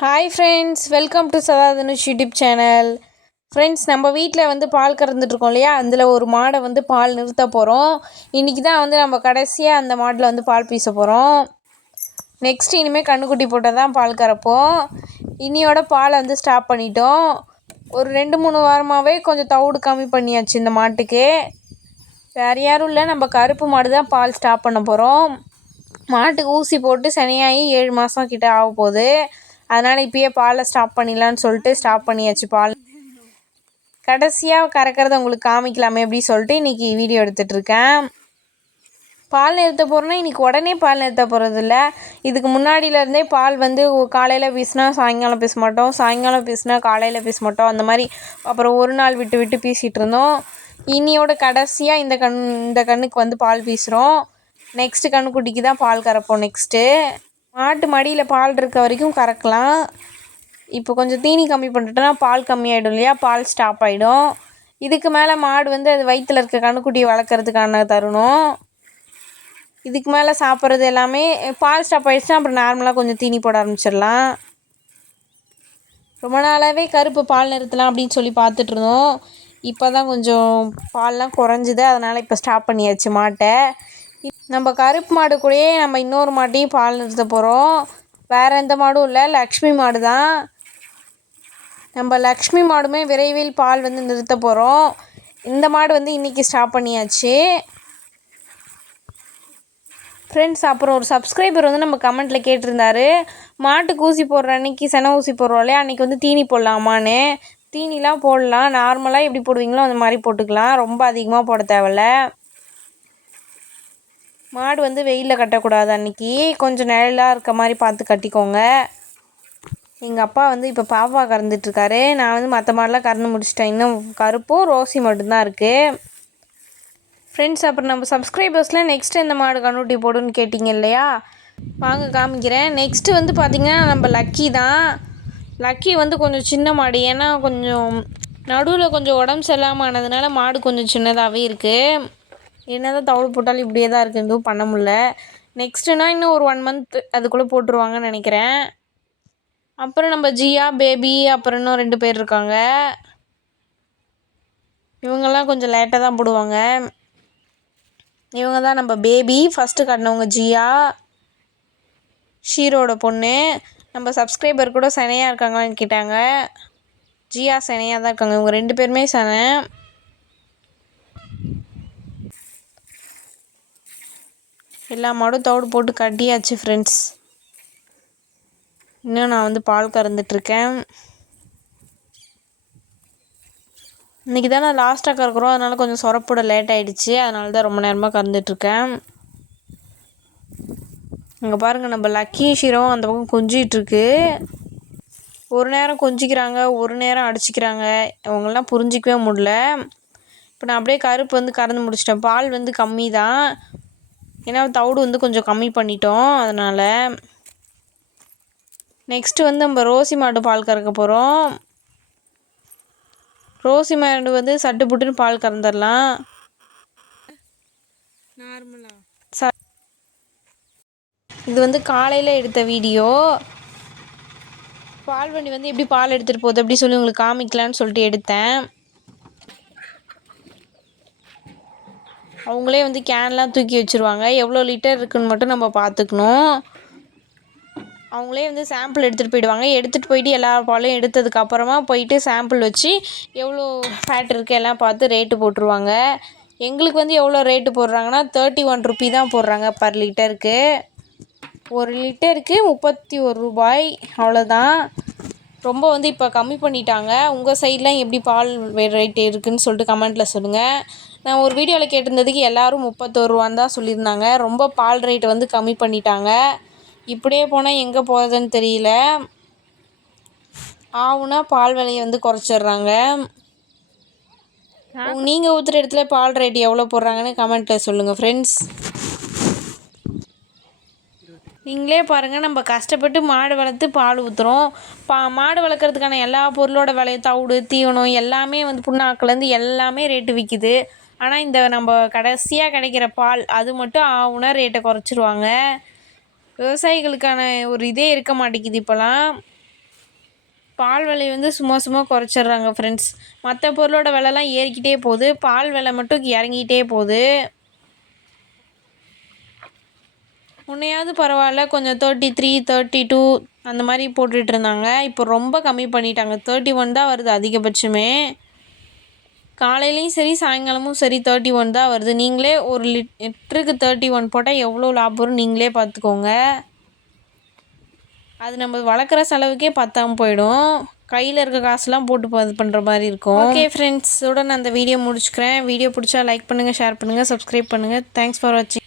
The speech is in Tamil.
Hi friends welcome to Sadhadhanush YouTube channel friends நம்ம வீட்டில் வந்து பால் கறந்துட்டுருக்கோம் இல்லையா? அதில் ஒரு மாடை வந்து பால் நிறுத்த போகிறோம் இன்றைக்கி தான் வந்து நம்ம கடைசியாக அந்த மாட்டில் வந்து பால் பீச போகிறோம் நெக்ஸ்ட் இனிமேல் கண்ணுக்குட்டி போட்டால் தான் பால் கறப்போம். இனியோட பாலை வந்து ஸ்டாப் பண்ணிட்டோம். ஒரு ரெண்டு மூணு வாரமாகவே கொஞ்சம் தவிடு கம்மி பண்ணியாச்சு இந்த மாட்டுக்கு. வேறு யாரும் இல்லை. நம்ம கருப்பு மாடு தான் பால் ஸ்டாப் பண்ண போகிறோம் மாட்டுக்கு ஊசி போட்டு சனியாகி ஏழு மாதம் கிட்ட ஆக போகுது அதனால் இப்பயே பாலை ஸ்டாப் பண்ணிடலான்னு சொல்லிட்டு ஸ்டாப் பண்ணியாச்சு பால். கடைசியாக கறக்கிறத உங்களுக்கு காமிக்கலாமே அப்படி சொல்லிட்டு இன்றைக்கி வீடியோ எடுத்துகிட்ருக்கேன் பால் நிறுத்த போகிறோன்னா இன்றைக்கி உடனே பால் நிறுத்த போகிறது இல்லை. இதுக்கு முன்னாடியிலேருந்தே பால் வந்து காலையில் பீசினா சாயங்காலம் பீச மாட்டோம். சாயங்காலம் பீசினா காலையில் பீச மாட்டோம். அந்த மாதிரி அப்புறம் ஒரு நாள் விட்டு விட்டு பீசிகிட்டு இருந்தோம். இனியோட கடைசியாக இந்த கண் இந்த கண்ணுக்கு வந்து பால் பீசுகிறோம் நெக்ஸ்ட்டு கண்ணுக்குட்டிக்கு தான் பால் கறப்போம் நெக்ஸ்ட்டு மாட்டு மடியில் பால் இருக்க வரைக்கும் கறக்கலாம். இப்போ கொஞ்சம் தீனி கம்மி பண்ணிட்டோன்னா பால் கம்மியாயிடும் இல்லையா? பால் ஸ்டாப் ஆகிடும் இதுக்கு மேலே மாடு வந்து அது வயிற்றில் இருக்க கண்ணுக்குட்டியை வளர்க்குறதுக்கான தருணம். இதுக்கு மேலே சாப்பிட்றது எல்லாமே பால் ஸ்டாப் ஆகிடுச்சுன்னா அப்புறம் நார்மலாக கொஞ்சம் தீனி போட ஆரம்பிச்சிடலாம். ரொம்ப நாளாகவே கருப்பு பால் நிறுத்தலாம் அப்படின்னு சொல்லி பார்த்துட்ருந்தோம் இப்போ தான் கொஞ்சம் பால்லாம் குறைஞ்சிது. அதனால் இப்போ ஸ்டாப் பண்ணியாச்சு மாட்டை. நம்ம கருப்பு மாடு கூடயே நம்ம இன்னொரு மாட்டையும் பால் நிறுத்த போகிறோம் வேறு எந்த மாடும் இல்லை. லக்ஷ்மி மாடு தான். நம்ம லக்ஷ்மி மாடுமே விரைவில் பால் வந்து நிறுத்த போகிறோம் இந்த மாடு வந்து இன்றைக்கி ஸ்டாப் பண்ணியாச்சு. ஃப்ரெண்ட்ஸ் அப்புறம் ஒரு சப்ஸ்கிரைபர் வந்து நம்ம கமெண்ட்டில் கேட்டிருந்தாரு. மாட்டுக்கு ஊசி போடுற அன்றைக்கி சென ஊசி போடுறோம் இல்லையா? அன்றைக்கி வந்து தீனி போடலாமான்னு. தீனிலாம் போடலாம். நார்மலாக எப்படி போடுவீங்களோ அந்த மாதிரி போட்டுக்கலாம். ரொம்ப அதிகமாக போட தேவையில்ல. மாடு வந்து வெயிலில் கட்டக்கூடாது அன்றைக்கி கொஞ்சம் நிழலாக இருக்க மாதிரி பார்த்து கட்டிக்கோங்க. எங்கள் அப்பா வந்து இப்போ பாப்பா கறந்துட்டுருக்காரு நான் வந்து மற்ற மாடெலாம் கறந்து முடிச்சிட்டேன். இன்னும் கருப்பும் ரோசி மட்டும்தான் இருக்குது ஃப்ரெண்ட்ஸ் அப்புறம் நம்ம சப்ஸ்கிரைபர்ஸில் நெக்ஸ்ட் எந்த மாடு கண்ணுட்டி போடுன்னு கேட்டிங்க இல்லையா? வாங்க காமிக்கிறேன். நெக்ஸ்ட்டு வந்து பார்த்திங்கன்னா நம்ம லக்கி தான். லக்கி வந்து கொஞ்சம் சின்ன மாடு. ஏன்னா கொஞ்சம் நடுவில் கொஞ்சம் உடம்பு சரியில்லாமல் ஆனதுனால மாடு கொஞ்சம் சின்னதாகவே இருக்குது என்ன தான் தவிடு போட்டாலும் இப்படியே தான் இருக்குது எதுவும் பண்ண முடில நெக்ஸ்ட்டுனா இன்னும் ஒரு ஒன் மந்த் அதுக்குள்ளே போட்டுருவாங்கன்னு நினைக்கிறேன். அப்புறம் நம்ம ஜியா பேபி அப்புறம் இன்னும் ரெண்டு பேர் இருக்காங்க. இவங்கெல்லாம் கொஞ்சம் லேட்டாக தான் போடுவாங்க. இவங்க தான் நம்ம பேபி ஃபஸ்ட்டு காட்டினவங்க ஜியா ஷீரோட பொண்ணு. நம்ம சப்ஸ்கிரைபர் கூட சனையாக இருக்காங்களான்னு கேட்டாங்க. ஜியா சனையாக தான் இருக்காங்க. இவங்க ரெண்டு பேருமே சனை. எல்லா மாடும் தவிடு போட்டு கட்டியாச்சு ஃப்ரெண்ட்ஸ் இன்னும் நான் வந்து பால் கறந்துட்டுருக்கேன் இன்றைக்கி தான் நான் லாஸ்ட்டாக கறக்குறோம். அதனால் கொஞ்சம் சொரப்போட லேட் ஆகிடுச்சு அதனால தான் ரொம்ப நேரமாக கறந்துட்டுருக்கேன் இங்கே பாருங்கள் நம்ம லக்கி ஷீரம் அந்த பக்கம் கொஞ்சிகிட்ருக்கு ஒரு நேரம் கொஞ்சிக்கிறாங்க ஒரு நேரம் அடிச்சிக்கிறாங்க. அவங்களாம் புரிஞ்சிக்கவே முடில இப்போ நான் அப்படியே கருப்பு வந்து கறந்து முடிச்சிட்டேன். பால் வந்து கம்மி தான் ஏன்னா தவிடு வந்து கொஞ்சம் கம்மி பண்ணிட்டோம் அதனால். நெக்ஸ்ட்டு வந்து நம்ம ரோசி மாடு பால் கறக்க போகிறோம் ரோசி மாடு வந்து சட்டு புட்டுன்னு பால் கறந்துடலாம் ச இது வந்து காலையில் எடுத்த வீடியோ. பால் வண்டி வந்து எப்படி பால் எடுத்துகிட்டு போகுது அப்படி சொல்லி உங்களுக்கு காமிக்கலான்னு சொல்லிட்டு எடுத்தேன். அவங்களே வந்து கேன்லாம் தூக்கி வச்சுருவாங்க. எவ்வளோ லிட்டர் இருக்குதுன்னு மட்டும் நம்ம பார்த்துக்கணும் அவங்களே வந்து சாம்பிள் எடுத்துகிட்டு போயிடுவாங்க. எடுத்துகிட்டு போயிட்டு எல்லா பாலையும் எடுத்ததுக்கப்புறமா போயிட்டு சாம்பிள் வச்சு எவ்வளோ ஃபேட் இருக்குது எல்லாம் பார்த்து ரேட்டு போட்டுருவாங்க. எங்களுக்கு வந்து எவ்வளோ ரேட்டு போடுறாங்கன்னா தேர்ட்டி ஒன் ருபி தான் போடுறாங்க பர் லிட்டருக்கு ஒரு லிட்டருக்கு முப்பத்தி ஒரு ரூபாய். அவ்வளோதான் ரொம்ப வந்து இப்போ கம்மி பண்ணிட்டாங்க. உங்கள் சைட்லாம் எப்படி பால் ரேட்டு இருக்குதுன்னு சொல்லிட்டு கமெண்ட்டில் சொல்லுங்கள் நான் ஒரு வீடியோவில் கேட்டிருந்ததுக்கு எல்லோரும் முப்பத்தோரு ரூபான்னு தான் சொல்லியிருந்தாங்க. ரொம்ப பால் ரேட்டு வந்து கம்மி பண்ணிட்டாங்க. இப்படியே போனால் எங்கே போகிறதுன்னு தெரியல. ஆகுனா பால் விலையை வந்து குறைச்சிட்றாங்க. நீங்கள் ஊற்றுற இடத்துல பால் ரேட் எவ்வளோ போடுறாங்கன்னு கமெண்ட்டில் சொல்லுங்கள் ஃப்ரெண்ட்ஸ் நீங்களே பாருங்கள் நம்ம கஷ்டப்பட்டு மாடு வளர்த்து பால் ஊற்றுறோம் பா மாடு வளர்க்குறதுக்கான எல்லா பொருளோட விலையை தவிடு தீவனம் எல்லாமே வந்து புண்ணாக்குலேருந்து எல்லாமே ரேட்டு விற்கிது ஆனால் இந்த நம்ம கடைசியாக கிடைக்கிற பால் அது மட்டும் ஆகுனா ரேட்டை குறைச்சிருவாங்க. விவசாயிகளுக்கான ஒரு இதே இருக்க மாட்டேங்குது இப்போலாம் பால் விலை வந்து சும்மா சும்மா குறைச்சிட்றாங்க ஃப்ரெண்ட்ஸ் மற்ற பொருளோட விலைலாம் ஏறிக்கிட்டே போகுது. பால் விலை மட்டும் இறங்கிட்டே போகுது. முன்னையாவது பரவாயில்ல கொஞ்சம் தேர்ட்டி த்ரீ தேர்ட்டி டூ அந்த மாதிரி போட்டுட்டு இருந்தாங்க. இப்போ ரொம்ப கம்மி பண்ணிட்டாங்க. தேர்ட்டி ஒன் தான் வருது அதிகபட்சமே. காலையிலையும் சரி சாயங்காலமும் சரி தேர்ட்டி ஒன் தான் வருது. நீங்களே ஒரு லிட் லிட்டருக்கு தேர்ட்டி ஒன் போட்டால் எவ்வளோ லாபம் வரும் நீங்களே பார்த்துக்கோங்க. அது நம்ம வளர்க்குற செலவுக்கே பத்தாம போயிடும். கையில் இருக்க காசுலாம் போட்டு ப- இது பண்ணுற மாதிரி இருக்கும். ஓகே ஃப்ரெண்ட்ஸோட நான் அந்த வீடியோ முடிச்சுக்கிறேன். வீடியோ பிடிச்சா லைக் பண்ணுங்கள் ஷேர் பண்ணுங்கள் சப்ஸ்கிரைப் பண்ணுங்கள் தேங்க்ஸ் ஃபார் வாட்சிங்